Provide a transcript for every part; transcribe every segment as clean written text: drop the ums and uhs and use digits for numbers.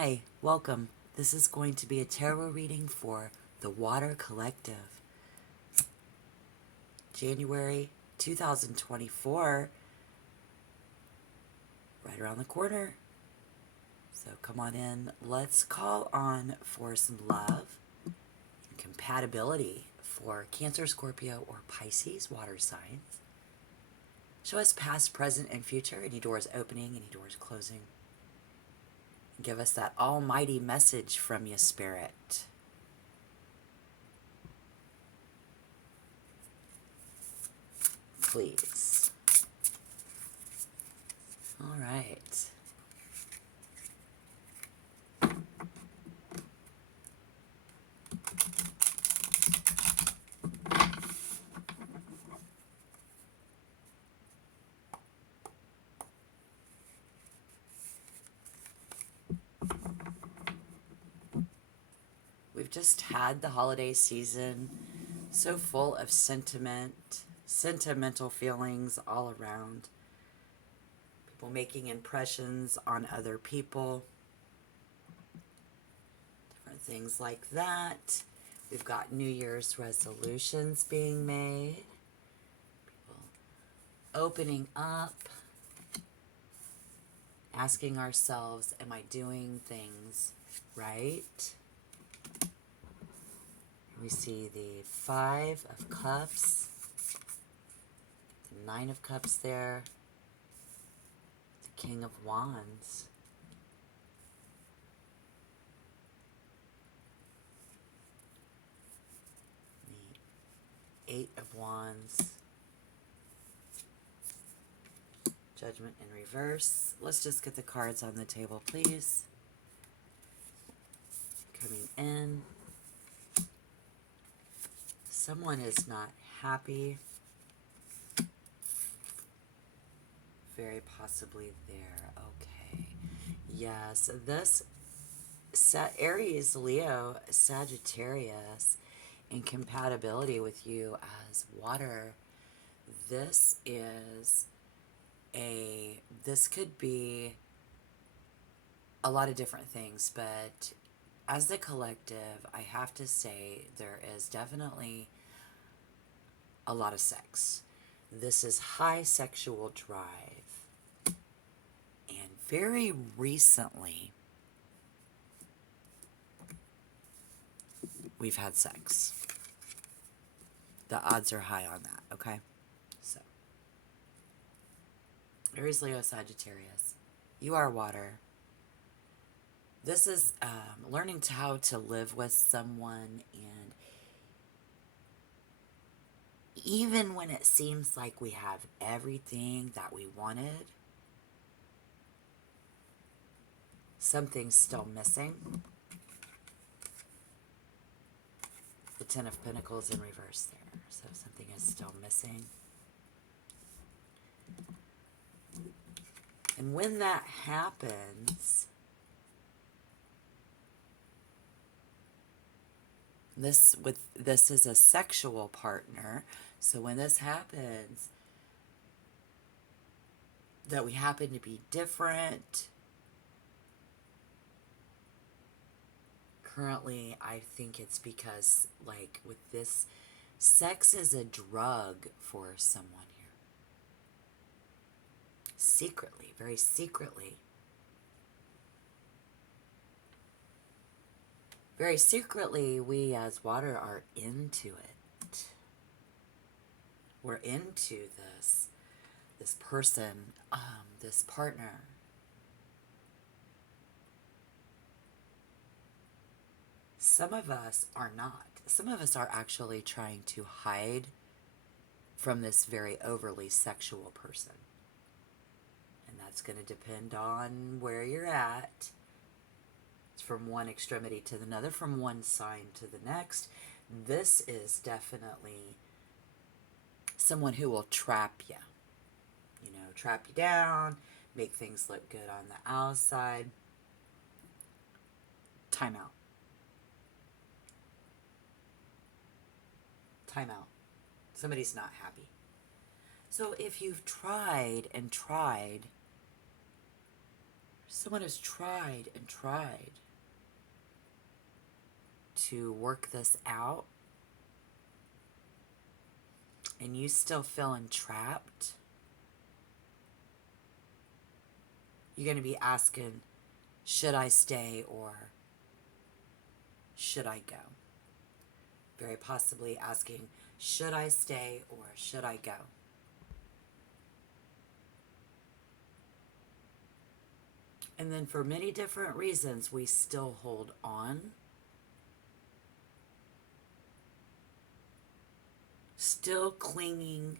Hi, welcome. This is going to be a tarot reading for the Water Collective. January 2024, right around the corner. So come on in. Let's call on for some love and compatibility for Cancer, Scorpio, or Pisces water signs. Show us past, present, and future. Any doors opening, any doors closing. Give us that almighty message from you, Spirit. Please. All right. We've just had the holiday season, so full of sentimental feelings all around. People making impressions on other people, different things like that. We've got New Year's resolutions being made, people opening up, asking ourselves, am I doing things right? We see the Five of Cups, the Nine of Cups there, the King of Wands. The Eight of Wands. Judgment in reverse. Let's just get the cards on the table, please. Coming in. Someone is not happy. Very possibly there. Okay. Yes, this Aries, Leo, Sagittarius in compatibility with you as water. This could be a lot of different things, but as the collective, I have to say there is definitely a lot of sex. This is high sexual drive. And very recently, we've had sex. The odds are high on that, okay? So, Aries, Leo, Sagittarius. You are water. This is learning how to live with someone, and even when it seems like we have everything that we wanted, something's still missing. The Ten of Pentacles in reverse there. So something is still missing. And when that happens, this is a sexual partner. So when this happens, that we happen to be different. Currently, I think it's because, like, with this, sex is a drug for someone here. Secretly, very secretly. Very secretly, we as water are into it. We're into this person, this partner. Some of us are not. Some of us are actually trying to hide from this very overly sexual person. And that's going to depend on where you're at. It's from one extremity to another, from one sign to the next. This is definitely someone who will trap you. You know, trap you down, make things look good on the outside. Time out. Time out. Somebody's not happy. So if you've tried and tried, Someone has tried and tried to work this out, and you still feeling trapped. You're going to be asking, should I stay or should I go? Very possibly asking, should I stay or should I go? And then for many different reasons, we still hold on. Still clinging.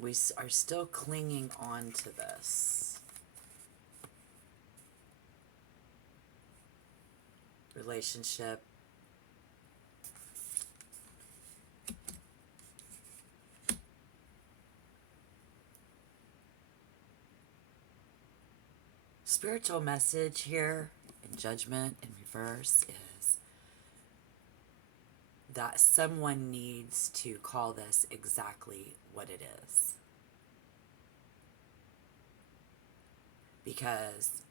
We are still clinging on to this relationship. Spiritual message here in Judgment in reverse is that someone needs to call this exactly what it is. Because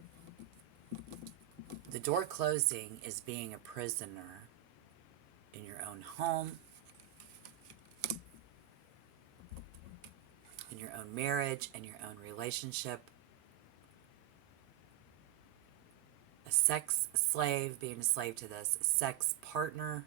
the door closing is being a prisoner in your own home, in your own marriage, in your own relationship. A sex slave, being a slave to this sex partner.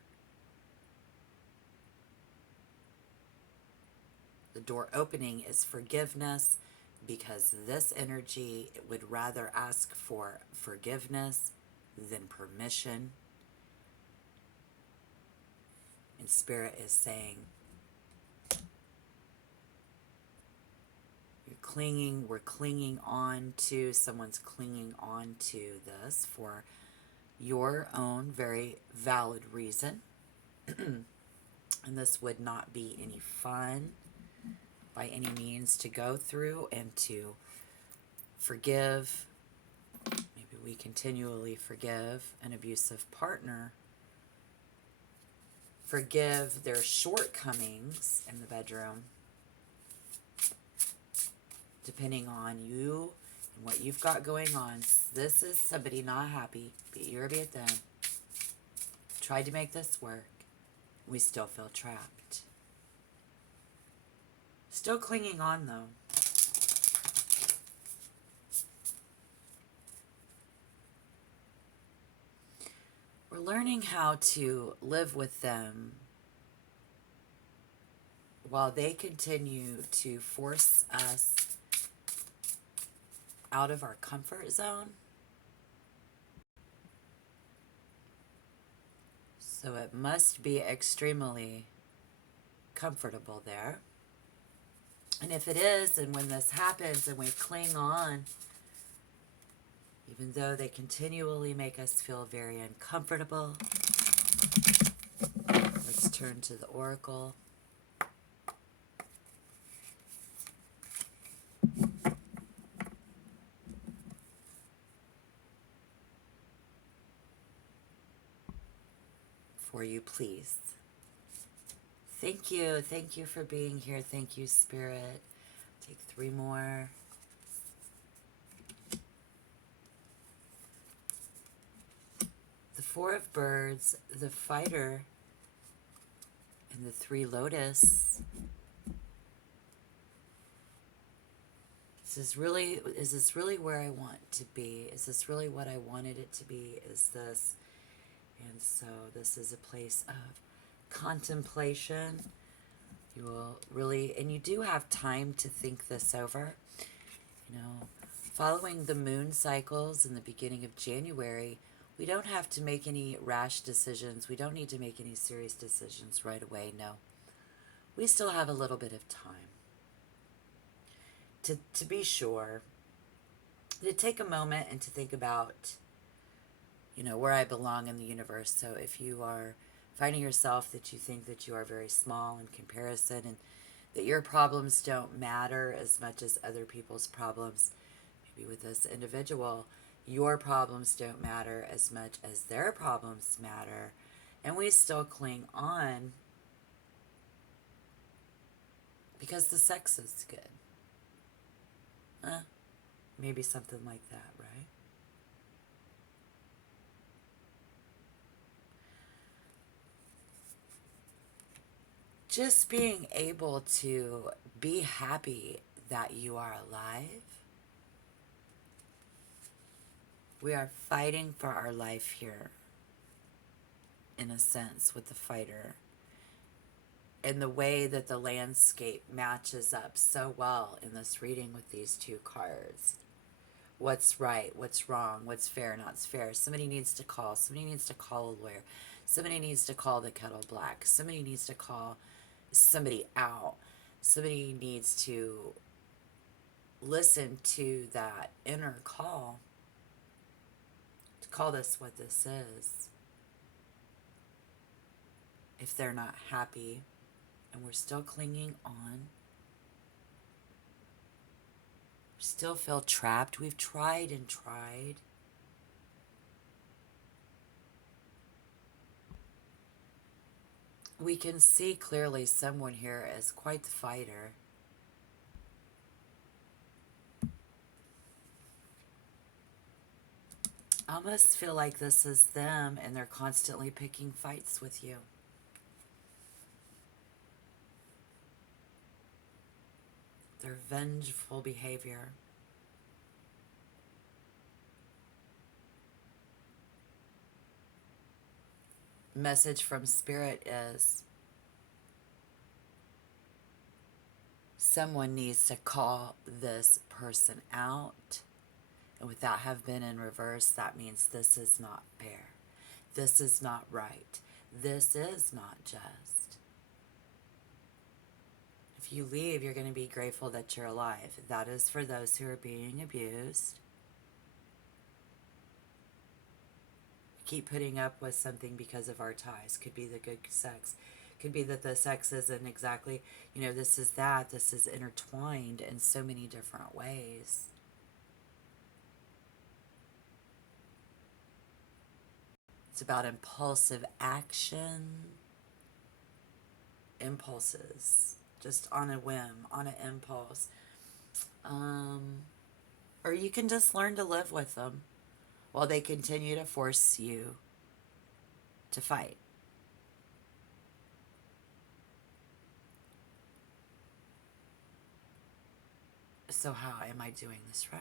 The door opening is forgiveness, because this energy would rather ask for forgiveness than permission. And Spirit is saying, we're clinging on to, someone's clinging on to this for your own very valid reason. And this would not be any fun by any means to go through and to forgive. Maybe we continually forgive an abusive partner. Forgive their shortcomings in the bedroom. Depending on you and what you've got going on. This is somebody not happy, be you or be it them. Tried to make this work. We still feel trapped. Still clinging on though. We're learning how to live with them while they continue to force us out of our comfort zone. So it must be extremely comfortable there. And if it is, and when this happens and we cling on, even though they continually make us feel very uncomfortable, let's turn to the Oracle. For you, please. Thank you. Thank you for being here. Thank you, Spirit. Take 3 more. The 4 of Birds, the Fighter, and the 3 Lotus. Is this really where I want to be? Is this really what I wanted it to be? Is this? And so this is a place of contemplation. You will really, and you do have time to think this over. You know, following the moon cycles in the beginning of January, we don't have to make any rash decisions. We don't need to make any serious decisions right away. No, we still have a little bit of time to be sure, to take a moment and to think about, you know, where I belong in the universe. So if you are finding yourself that you think that you are very small in comparison and that your problems don't matter as much as other people's problems, maybe with this individual, your problems don't matter as much as their problems matter, and we still cling on because the sex is good. Maybe something like that, right? Just being able to be happy that you are alive. We are fighting for our life here, in a sense, with the fighter. And the way that the landscape matches up so well in this reading with these two cards. What's right, what's wrong, what's fair, not fair. Somebody needs to call. Somebody needs to call a lawyer. Somebody needs to call the kettle black. Somebody needs to call somebody out. Somebody needs to listen to that inner call to call this what this is. If they're not happy and we're still clinging on, still feel trapped. We've tried and tried. We can see clearly someone here as quite the fighter. I almost feel like this is them and they're constantly picking fights with you. Their vengeful behavior. Message from Spirit is someone needs to call this person out. And with that have been in reverse, that means this is not fair. This is not right. This is not just. If you leave, you're going to be grateful that you're alive. That is for those who are being abused. Keep putting up with something because of our ties. Could be the good sex. Could be that the sex isn't exactly, this is that. This is intertwined in so many different ways. It's about impulsive action. Impulses. Just on a whim, on an impulse. Or you can just learn to live with them while they continue to force you to fight. So how am I doing this right?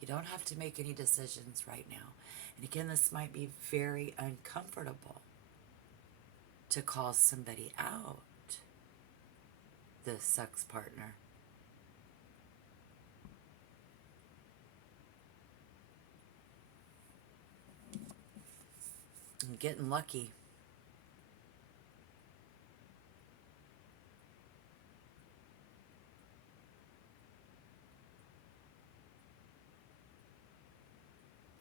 You don't have to make any decisions right now. And again, this might be very uncomfortable to call somebody out, the sex partner. I'm getting lucky.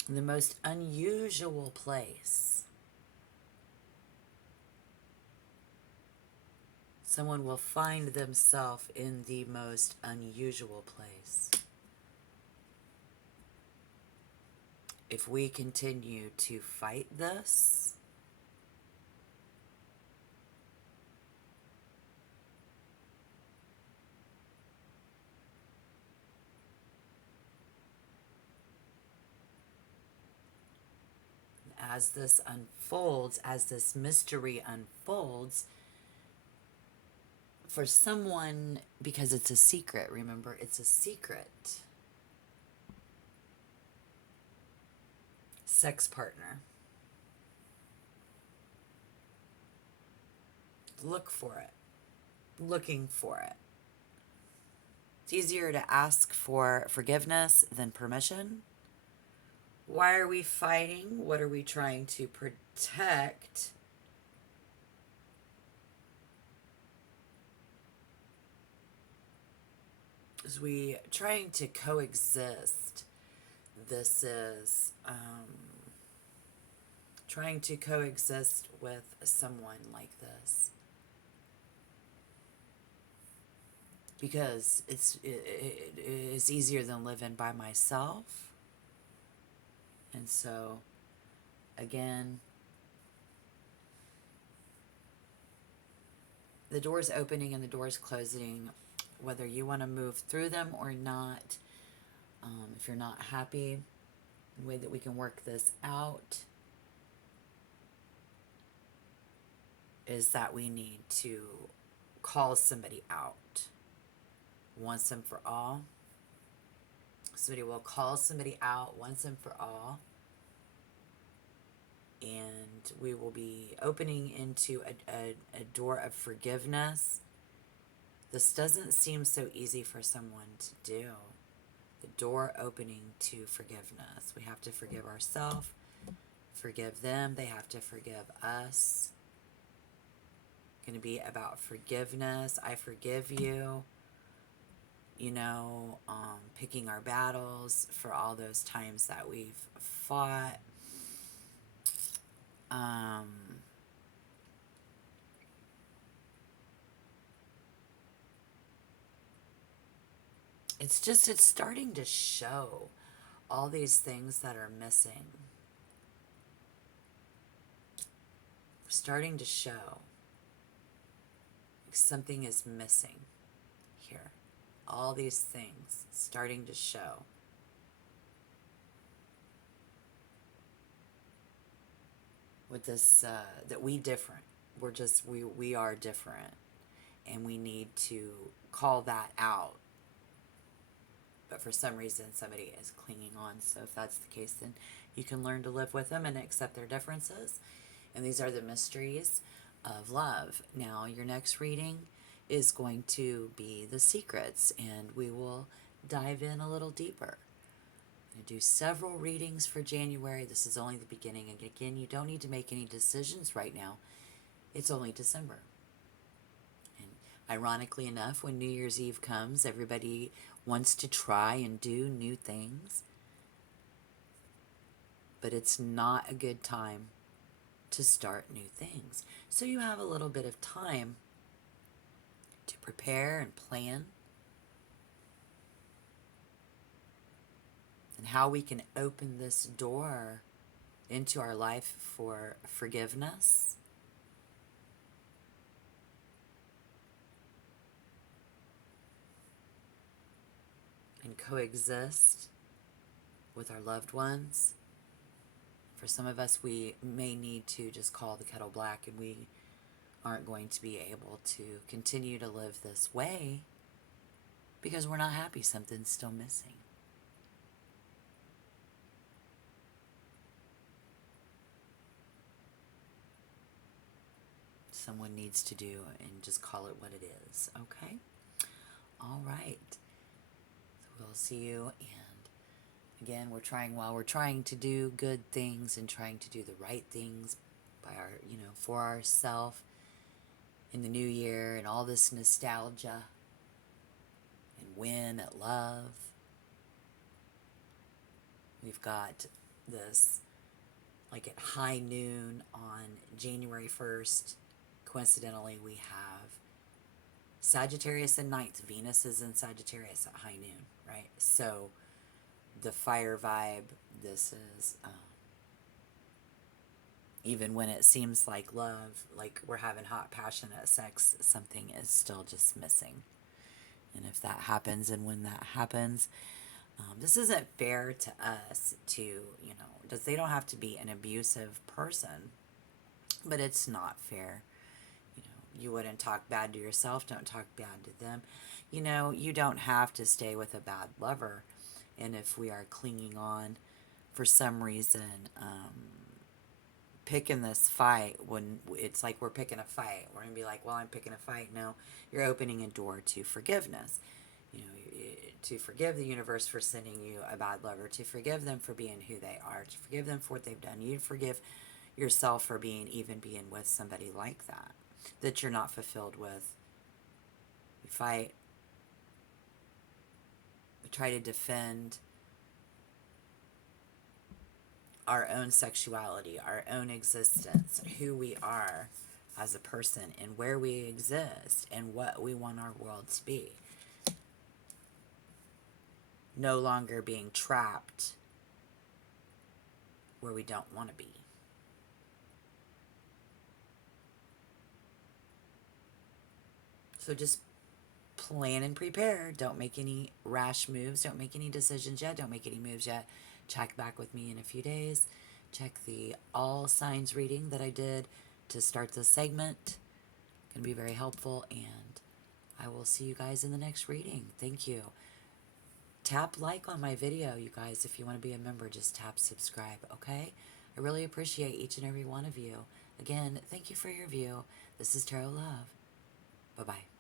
The most unusual place. Someone will find themselves in the most unusual place. If we continue to fight this, as this unfolds, as this mystery unfolds, for someone, because it's a secret, remember, it's a secret. Sex partner. Look for it. Looking for it. It's easier to ask for forgiveness than permission. Why are we fighting? What are we trying to protect? As we trying to coexist. This is trying to coexist with someone like this. Because it is easier than living by myself. And so, again, the door's opening and the door's closing, whether you want to move through them or not, If you're not happy, the way that we can work this out is that we need to call somebody out once and for all. Somebody will call somebody out once and for all, and we will be opening into a door of forgiveness. This doesn't seem so easy for someone to do. The door opening to forgiveness. We have to forgive ourselves, forgive them, they have to forgive us. It's going to be about forgiveness. I forgive you. Picking our battles for all those times that we've fought. It's starting to show all these things that are missing. We're starting to show like something is missing here. All these things starting to show. With this, that we different. We are different. And we need to call that out. But for some reason, somebody is clinging on. So if that's the case, then you can learn to live with them and accept their differences. And these are the mysteries of love. Now, your next reading is going to be the secrets, and we will dive in a little deeper. I'm going to do several readings for January. This is only the beginning. And again, you don't need to make any decisions right now. It's only December. And ironically enough, when New Year's Eve comes, everybody wants to try and do new things. But it's not a good time to start new things. So you have a little bit of time to prepare and plan. And how we can open this door into our life for forgiveness. And coexist with our loved ones. For some of us, we may need to just call the kettle black, and we aren't going to be able to continue to live this way because we're not happy. Something's still missing. Someone needs to do and just call it what it is. Okay? All right. So we'll see you. And again, while we're trying to do good things and trying to do the right things by for ourselves in the new year, and all this nostalgia and win at love. We've got this, like at high noon on January 1st, coincidentally, we have Sagittarius in ninth. Venus is in Sagittarius at high noon, right? So the fire vibe, this is, even when it seems like love, like we're having hot, passionate sex, something is still just missing. And if that happens, and when that happens, this isn't fair to us to, they don't have to be an abusive person, but it's not fair. You wouldn't talk bad to yourself, don't talk bad to them. You don't have to stay with a bad lover. And if we are clinging on for some reason, picking this fight, when it's like we're picking a fight, we're going to be like, well, I'm picking a fight. No, you're opening a door to forgiveness. To forgive the universe for sending you a bad lover, to forgive them for being who they are, to forgive them for what they've done. You forgive yourself for being with somebody like that you're not fulfilled with. We fight. We try to defend our own sexuality, our own existence, who we are as a person, and where we exist, and what we want our world to be. No longer being trapped where we don't want to be. So just plan and prepare. Don't make any rash moves. Don't make any decisions yet. Don't make any moves yet. Check back with me in a few days. Check the all signs reading that I did to start this segment. Going to be very helpful, and I will see you guys in the next reading. Thank you. Tap like on my video, you guys. If you want to be a member, just tap subscribe, okay? I really appreciate each and every one of you. Again, thank you for your view. This is Tarot Love. Bye-bye.